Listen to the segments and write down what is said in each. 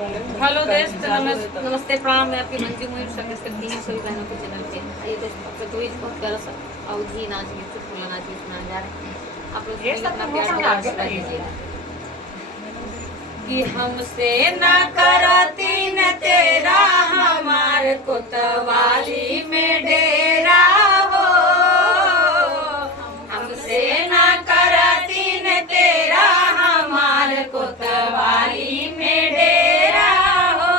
हेलो दोस्त, नमस्ते प्रणाम। मैं आपकी मंजू मुहिर स्वागत करती हूँ सभी बहनों के चैनल पे। आइए दोस्त, आप लोग बहुत प्यारा सा और जी नाच गीत चुटकुला नाच गीत सुनाने जा रहे हैं। आप लोग अपना प्यार भरा आशीर्वाद दीजिएगा कि हमसे न करती न तेरा हमार कोतवाली में डेरा हो। हमसे न करती न तेरा हमार कोतवाली में डेरा हो।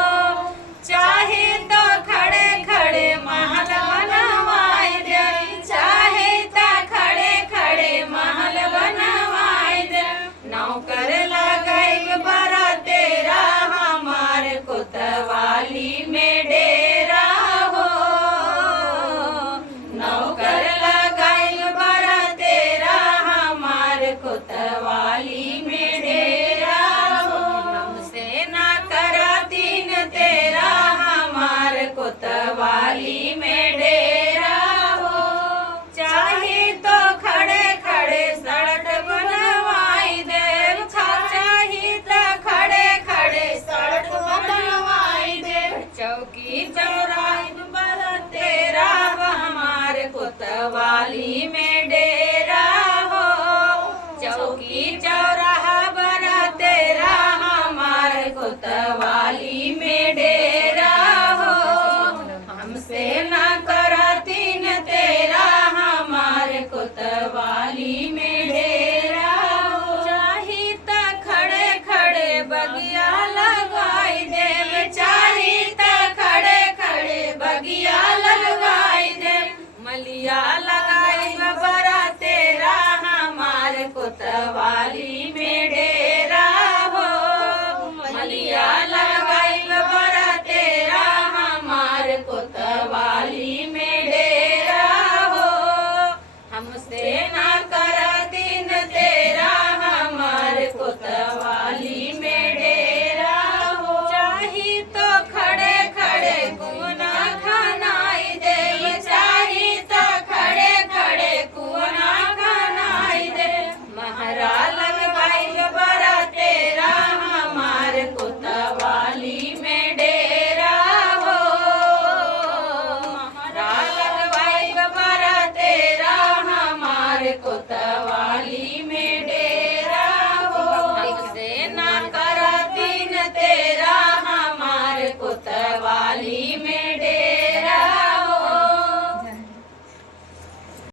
चाहे तो खड़े खड़े महल बनवाई दे, चाहे तो खड़े खड़े महल बनवाई दे। नौकर लगाई बरा तेरा हमार कोतवाली में डेरा हो। नौकर लगाई बरा तेरा हमार कोतवाली में डेरा हो। हमसे ना करती न तेरा हमार कोतवाली में डेरा हो। चाहे तो खड़े खड़े सड़क बनवाई दे, चाहे तो खड़े खड़े सड़क बनवाई दे। चौकी चौराही पर तेरा हमार कोतवाली में डेरा हो। चौकी चौराहा पर तेरा हमार कोतवाली में डेरा हो। हमसे ना करती न तेरा हमार कोतवाली में डेरा हो। चाहे तो खड़े खड़े बगिया लगाई दे, चाहे तो खड़े खड़े बगिया लगाई दे। मलिया लगाई बरा तेरा हमार कोतवाली में डेरा हो। मलिया लगाई बरा तेरा हमार कोतवाली में डेरा हो। हमसे ना करती न तेरा हमार कोतवाली में डेरा हो। चाहे तो खड़े खड़े कुआं खनाई दे, चाहे तो खड़े खड़े कुआं खनाई दे। महरा लगवाई बरा तेरा हमार कोतवाली में डेरा हो। महरा लगवाई बरा तेरा हमार कोतवाली में डेरा